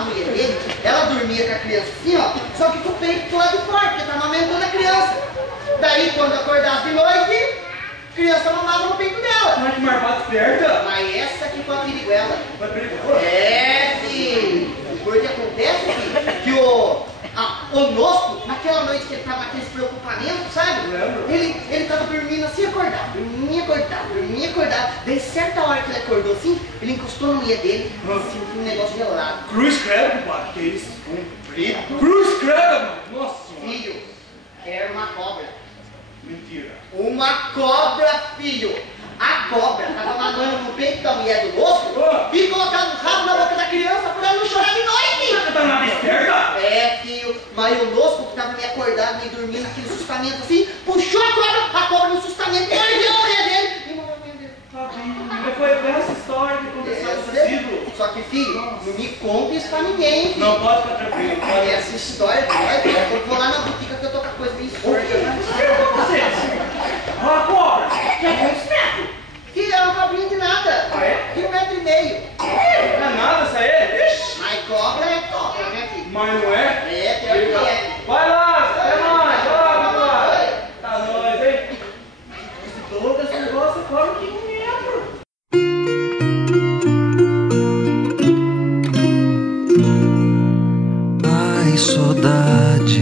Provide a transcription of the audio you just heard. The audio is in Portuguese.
a mulher dele, ela dormia com a criança assim, ó, só que com o peito pro lado de fora, porque tá amamentando a criança. Daí, quando acordasse de noite, a criança mamava no peito dela. Mas que marvado esperta! Mas essa aqui foi a piriguela. Foi perigoso? É, filho. Porque acontece, filho, que o Nosco, naquela noite que ele tava naquele preocupamento, sabe? Lembro. Ele tava dormindo assim, acordado, dormia acordado. Daí, certa hora que ele acordou assim, ele encostou na mulher dele, sentiu um negócio gelado. Cruz credo, compadre, que isso? Preto. Cruz credo, mano! Nossa senhora! Filho, era uma cobra. Mentira. Uma cobra, filho. A cobra tava mamando no peito da mulher do Nosco e colocando o rabo na boca da criança pra ela não chorar de noite. Você tá nada esperta? É, filho, mas o Nosco, que tava meio acordado, meio dormindo, naquele sustamento assim, puxou a cobra no sustamento e mordeu a orelha dele e mamou a mulher dele. Tadinho, foi essa história que aconteceu com esse ídolo. Só que, filho, não me conta isso pra ninguém, filho. Não pode ficar tranquilo, pode. Essa história, eu vou lá na botica que eu tô com a coisa bem forte. Ó, cobra! Que é isso, neto? Filho, é uma cobrinha de nada. Ah, é? De 1,5 metro. Não é nada isso aí? Ixi! Mas cobra é cobra, né, filho? Mas não é? É, pior que é. Vai lá, até mais, vai, papai. Tá nóis, hein? Esse Douglas, esse negócio, cobra aqui no metro. Ai, saudade,